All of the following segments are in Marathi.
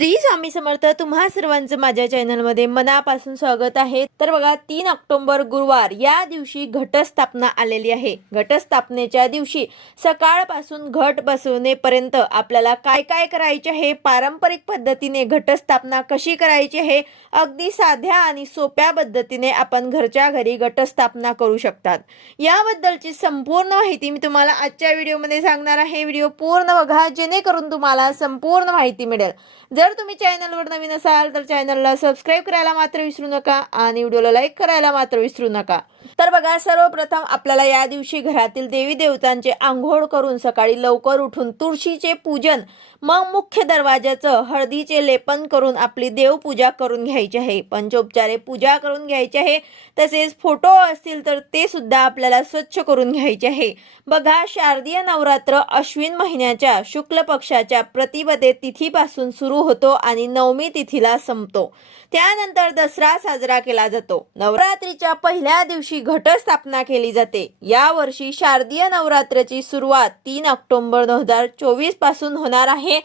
श्री स्वामी समर्थ तुम्हा सर्वांचं माझ्या चॅनलमध्ये मनापासून स्वागत आहे. तर बघा तीन ऑक्टोबर गुरुवार या दिवशी घटस्थापना आलेली आहे. घटस्थापनेच्या दिवशी सकाळपासून घट बसवणेपर्यंत आपल्याला काय काय करायचे आहे? पारंपरिक पद्धतीने घटस्थापना कशी करायची आहे? अगदी साध्या आणि सोप्या पद्धतीने आपण घरच्या घरी घटस्थापना करू शकतात. याबद्दलची संपूर्ण माहिती मी तुम्हाला आजच्या व्हिडिओमध्ये सांगणार आहे. व्हिडिओ पूर्ण बघा जेणेकरून तुम्हाला संपूर्ण माहिती मिळेल. जर जर तुम्ही चॅनलवर नवीन असाल तर चॅनलला सबस्क्राईब करायला मात्र विसरू नका आणि व्हिडिओला लाईक करायला मात्र विसरू नका. तर बघा सर्वप्रथम आपल्याला या दिवशी घरातील देवी देवतांचे आंघोळ करून सकाळी लवकर उठून तुळशीचे पूजन मग मुख्य दरवाजाचं हळदीचे लेपन करून आपली देवपूजा करून घ्यायची आहे. पंचोपचारे पूजा करून घ्यायची आहे. तसेच फोटो असतील तर ते सुद्धा आपल्याला स्वच्छ करून घ्यायचे आहे. बघा शारदीय नवरात्र अश्विन महिन्याच्या शुक्ल पक्षाच्या प्रतिपदे तिथीपासून सुरू होतो आणि नवमी तिथीला संपतो. त्यानंतर दसरा साजरा केला जातो. नवरात्रीच्या पहिल्या दिवशी घटस्थापना केली जाते. यावर्षी शारदीय नवरात्राची सुरुवात तीन ऑक्टोंबर दोन हजार चोवीसपासून होणार आहे.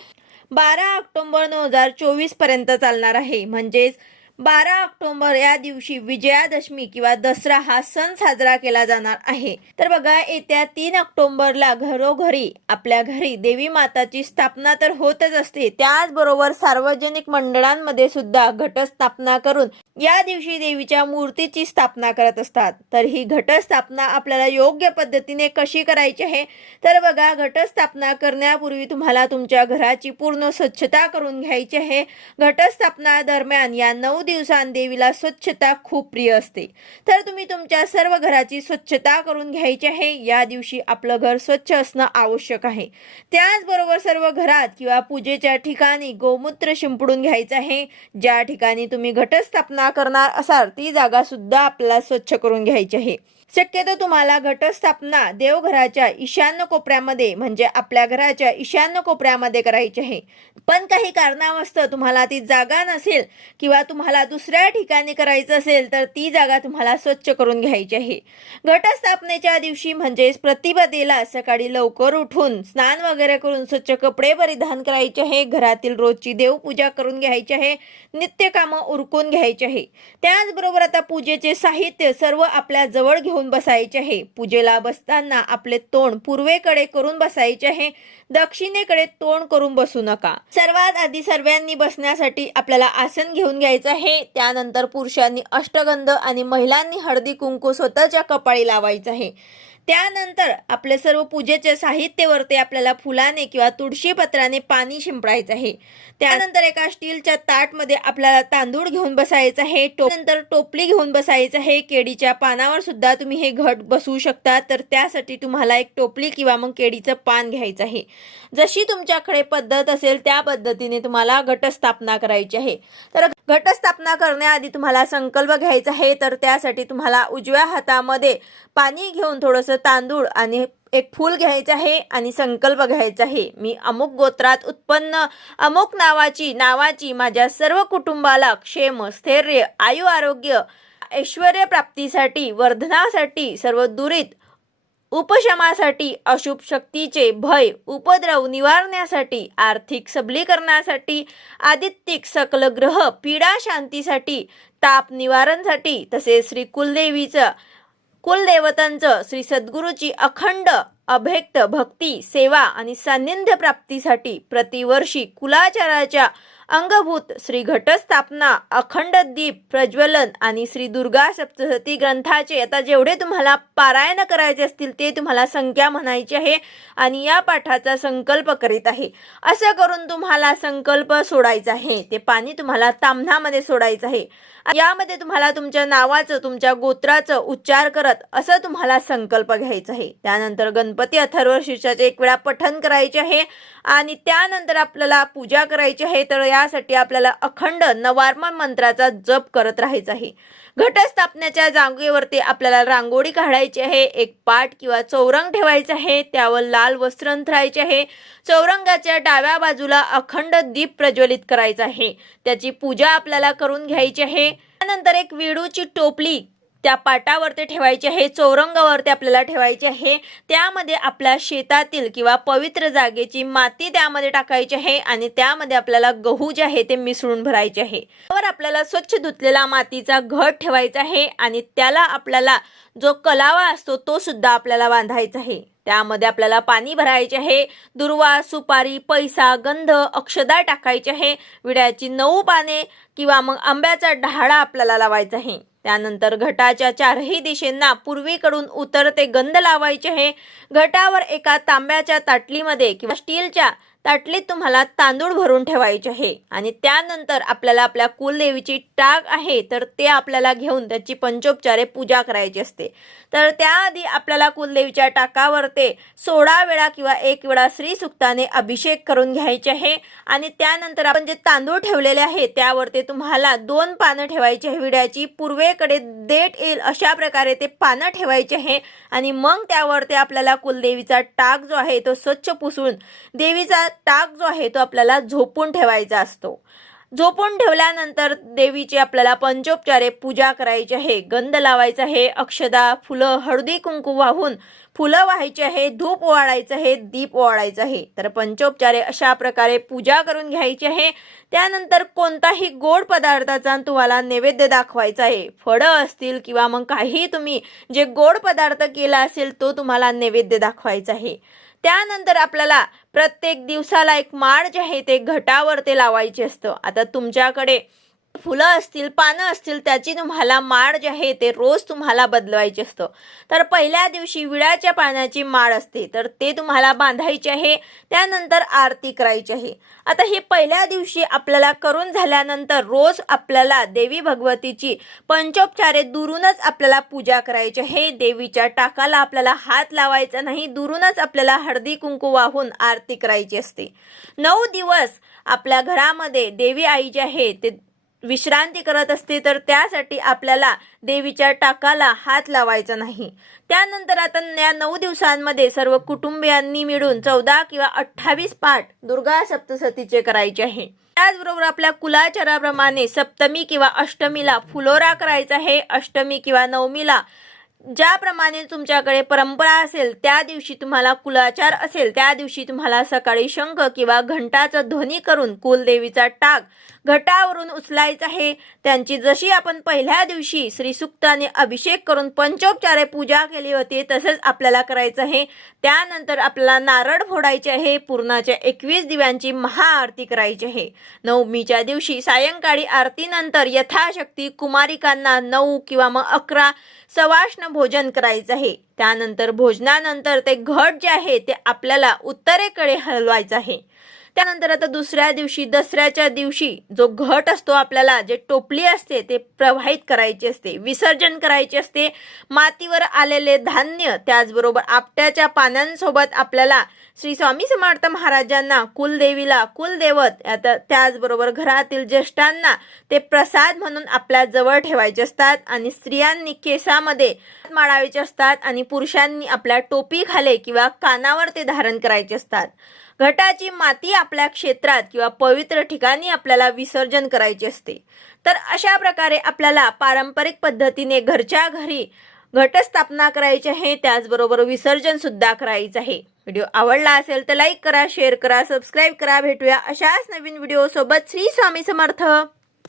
बारा ऑक्टोंबर दोन हजार चोवीसपर्यंत चालणार आहे. म्हणजेच बारा ऑक्टोबर या दिवशी विजयादशमी किंवा दसरा हा सण साजरा केला जाणार आहे. तर बघा येत्या तीन ऑक्टोबरला घरोघरी आपल्या घरी देवी माताची स्थापना तर होतच असते. त्याचबरोबर सार्वजनिक मंडळांमध्ये सुद्धा घटस्थापना करून या दिवशी देवीच्या मूर्तीची स्थापना करत असतात. तर ही घटस्थापना आपल्याला योग्य पद्धतीने कशी करायची आहे? तर बघा घटस्थापना करण्यापूर्वी तुम्हाला तुमच्या घराची पूर्ण स्वच्छता करून घ्यायची आहे. घटस्थापना दरम्यान या नऊ दिवसांत देवीला स्वच्छता खूप प्रिय असते. तर तुम्ही तुमच्या सर्व घराची स्वच्छता करून घ्यायची आहे. या दिवशी आपलं घर स्वच्छ असणं आवश्यक आहे. त्याचबरोबर सर्व घरात किंवा पूजेच्या ठिकाणी गोमूत्र शिंपडून घ्यायचं आहे. ज्या ठिकाणी तुम्ही घटस्थापना करणार असाल ती जागा सुद्धा आपल्याला स्वच्छ करून घ्यायची आहे. शक्यतो तुम्हाला घटस्थापना देवघराच्या ईशान्य कोपऱ्यामध्ये म्हणजे आपल्या घराच्या ईशान्य कोपऱ्यामध्ये करायची आहे. पण काही कारणावस्तव तुम्हाला ती जागा नसेल किंवा तुम्हाला दुसऱ्या ठिकाणी करायचं असेल तर ती जागा तुम्हाला स्वच्छ करून घ्यायची आहे. घटस्थापनेच्या दिवशी म्हणजेच प्रतिपदेला सकाळी लवकर उठून स्नान वगैरे करून स्वच्छ कपडे परिधान करायचे आहे. घरातील रोजची देवपूजा करून घ्यायची आहे. नित्य कामं उरकून घ्यायची आहे. त्याचबरोबर आता पूजेचे साहित्य सर्व आपल्या जवळ घेऊन बसायचे आहे. पूजेला बसताना आपले तोंड पूर्वेकडे करून बसायचे आहे. दक्षिणेकडे तोंड करून बसू नका. सर्वात आधी सर्वांनी बसण्यासाठी आपल्याला आसन घेऊन घ्यायचं आहे. त्यानंतर पुरुषांनी अष्टगंध आणि महिलांनी हळदी कुंकू स्वतःच्या कपाळी लावायचं आहे. त्यानंतर आपले सर्व पूजेचे साहित्यावरती आपल्याला फुलाने किंवा तुळशी पत्राने पाणी शिंपडायचं आहे. त्यानंतर एका स्टीलच्या ताटमध्ये आपल्याला तांदूळ घेऊन बसायचं आहे. टो- नंतर टोपली घेऊन बसायचं आहे. केळीच्या पानावर सुद्धा तुम्ही हे घट बसवू शकता. तर त्यासाठी तुम्हाला एक टोपली किंवा मग केळीचं पान घ्यायचं आहे. जशी तुमच्याकडे पद्धत असेल त्या पद्धतीने तुम्हाला घटस्थापना करायची आहे. तर घटस्थापना करण्याआधी तुम्हाला संकल्प घ्यायचा आहे. तर त्यासाठी तुम्हाला उजव्या हातामध्ये पाणी घेऊन थोडंसं तांदूळ आणि एक फूल घ्यायचं आहे आणि संकल्प घ्यायचा आहे. मी अमुक गोत्रात उत्पन्न अमुक नावाची नावाची माझ्या सर्व कुटुंबाला क्षेम स्थैर्य आयु आरोग्य ऐश्वर प्राप्तीसाठी वर्धनासाठी सर्व दुरीत उपशमासाठी अशुभ शक्तीचे भय उपद्रव निवारण्यासाठी आर्थिक सबलीकरणासाठी आदित्यिक सकल ग्रह पीडा शांतीसाठी ताप निवारणसाठी तसेच श्री कुलदेवीचं कुलदेवतांचं श्री सद्गुरूची अखंड अभेक्त भक्ती सेवा आणि सान्निध्य प्राप्तीसाठी प्रतिवर्षी कुलाचाराच्या अंगभूत श्री घटस्थापना अखंड दीप प्रज्वलन आणि श्री दुर्गा सप्तशती ग्रंथाचे. आता जेवढे तुम्हाला पारायण करायचे असतील ते तुम्हाला संख्या म्हणायची आहे आणि या पाठाचा संकल्प करीत आहे. असं करून तुम्हाला संकल्प सोडायचा आहे. ते पाणी तुम्हाला ताम्हणामध्ये सोडायचं आहे. यामध्ये तुम्हाला तुमच्या नावाचं तुमच्या गोत्राचं उच्चार करत असं तुम्हाला संकल्प घ्यायचा आहे. त्यानंतर गणपती अथर्व शीर्षाचे एक वेळा पठन करायचे आहे आणि त्यानंतर आपल्याला पूजा करायची आहे. तर यासाठी आपल्याला अखंड नवार्मन मंत्राचा जप करत राहायचं आहे. घटस्थापनेच्या जागेवरती आपल्याला रांगोळी काढायची आहे. एक पाट किंवा चौरंग ठेवायचा आहे. त्यावर लाल वस्त्र अंथरायचे आहे. चौरंगाच्या डाव्या बाजूला अखंड दीप प्रज्वलित करायचा आहे. त्याची पूजा आपल्याला करून घ्यायची आहे. त्यानंतर एक विडूची टोपली त्या पाटावरती ठेवायची आहे चौरंगावरती आपल्याला ठेवायची आहे. त्यामध्ये आपल्या शेतातील किंवा पवित्र जागेची माती त्यामध्ये टाकायची आहे आणि त्यामध्ये आपल्याला गहू जे आहे ते मिसळून भरायचे आहे. त्यावर आपल्याला स्वच्छ धुतलेला मातीचा घट ठेवायचा आहे आणि त्याला आपल्याला जो कलावा असतो तो सुद्धा आपल्याला बांधायचा आहे. त्यामध्ये आपल्याला पाणी भरायचे आहे दुर्वा सुपारी पैसा गंध अक्षदा टाकायचे आहे विड्याची नऊ पाने किंवा मग आंब्याचा डहाळा आपल्याला लावायचा आहे. त्यानंतर घटाच्या चारही दिशेंना पूर्वीकडून उतरते गंध लावायचे आहे घटावर एका तांब्याच्या ताटलीमध्ये किंवा स्टीलच्या ताटलीत तुम्हाला तांदूळ भरून ठेवायचे आहे. आणि त्यानंतर आपल्याला आपल्या कुलदेवीची टाक आहे तर ते आपल्याला घेऊन त्याची पंचोपचारे पूजा करायची असते. तर त्याआधी आपल्याला कुलदेवीच्या टाकावर ते सोळा वेळा किंवा एक वेळा श्रीसुक्ताने अभिषेक करून घ्यायचे आहे. आणि त्यानंतर आपण जे तांदूळ ठेवलेले आहे त्यावरती तुम्हाला दोन पानं ठेवायची आहे. विड्याची पूर्वेकडे देठ येईल अशा प्रकारे ते पानं ठेवायचे आहे. आणि मग त्यावरती आपल्याला कुलदेवीचा टाक जो आहे तो स्वच्छ पुसून देवीचा ताक जो आहे तो आपल्याला झोपून ठेवायचा असतो. झोपून ठेवल्यानंतर देवीची आपल्याला पंचोपचारे पूजा करायची आहे. गंध लावायचा आहे अक्षदा फुलं हळदी कुंकू वाहून फुलं वाहायची आहे धूप ओवाळायचं आहे दीप ओवाळायचं आहे. तर पंचोपचारे अशा प्रकारे पूजा करून घ्यायची आहे. त्यानंतर कोणताही गोड पदार्थाचा तुम्हाला नैवेद्य दाखवायचा आहे. फळं असतील किंवा मग काही तुम्ही जे गोड पदार्थ केला असेल तो तुम्हाला नैवेद्य दाखवायचा आहे. त्यानंतर आपल्याला प्रत्येक दिवसाला एक माळ जे आहे ते घटावर ते लावायचे असतं. आता तुमच्याकडे फुलं असतील पानं असतील त्याची तुम्हाला माळ जे आहे ते रोज तुम्हाला बदलवायचे असतं. तर पहिल्या दिवशी विळाच्या पानाची माळ असते तर ते तुम्हाला बांधायचे आहे त्यानंतर आरती करायची आहे. आता हे पहिल्या दिवशी आपल्याला करून झाल्यानंतर रोज आपल्याला देवी भगवतीची पंचोपचारे दुरूनच आपल्याला पूजा करायची आहे. देवीच्या टाकाला आपल्याला हात लावायचा नाही दुरूनच आपल्याला हळदी कुंकू वाहून आरती करायची असते. नऊ दिवस आपल्या घरामध्ये देवी आई जी आहे ते विश्रांती करत असते तर त्यासाठी आपल्याला देवीच्या टाकाला हात लावायचा नाही. त्यानंतर आता या नऊ दिवसांमध्ये सर्व कुटुंबियांनी मिळून चौदा किंवा अठ्ठावीस पाठ दुर्गा सप्तसतीचे करायचे आहे. त्याचबरोबर आपल्या कुलाचाराप्रमाणे सप्तमी किंवा अष्टमीला फुलोरा करायचा आहे. अष्टमी किंवा नवमीला ज्याप्रमाणे तुमच्याकडे परंपरा असेल त्या दिवशी तुम्हाला कुलाचार असेल त्या दिवशी तुम्हाला सकाळी शंख किंवा घंटाचा ध्वनी करून कुलदेवीचा टाक घटावरून उचलायचा आहे. त्यांची जशी आपण पहिल्या दिवशी श्रीसुक्ताने अभिषेक करून पंचोपचारे पूजा केली होती तसेच आपल्याला करायचं आहे. त्यानंतर आपल्याला नारळ फोडायचे आहे पूर्णाच्या एकवीस दिव्यांची महाआरती करायची आहे. नवमीच्या दिवशी सायंकाळी आरतीनंतर यथाशक्ती कुमारिकांना नऊ किंवा मग अकरा सवाष्ण भोजन करायचं आहे. त्यानंतर भोजनानंतर ते घट जे आहे ते आपल्याला उत्तरेकडे हलवायचं आहे. त्यानंतर आता दुसऱ्या दिवशी दसऱ्याच्या दिवशी जो घट असतो आपल्याला जे टोपली असते ते प्रवाहित करायची असते विसर्जन करायचे असते. मातीवर आलेले धान्य त्याचबरोबर आपट्याच्या पानांसोबत आपल्याला श्री स्वामी समर्थ महाराजांना कुलदेवीला कुलदेवत आता त्याचबरोबर घरातील ज्येष्ठांना ते प्रसाद म्हणून आपल्या जवळ ठेवायचे असतात आणि स्त्रियांनी केसामध्ये माळावायचे असतात आणि पुरुषांनी आपल्या टोपी खाले किंवा कानावर ते धारण करायचे असतात. घटाची माती आपल्या क्षेत्रात किंवा पवित्र ठिकाणी आपल्याला विसर्जन करायचे असते. तर अशा प्रकारे आपल्याला पारंपरिक पद्धतीने घरच्या घरी घटस्थापना करायची आहे. त्याचबरोबर विसर्जन सुद्धा करायचं आहे. व्हिडिओ आवडला असेल तर लाईक करा शेअर करा सबस्क्राईब करा. भेटूया अशाच नवीन व्हिडिओ सोबत श्री स्वामी समर्थ.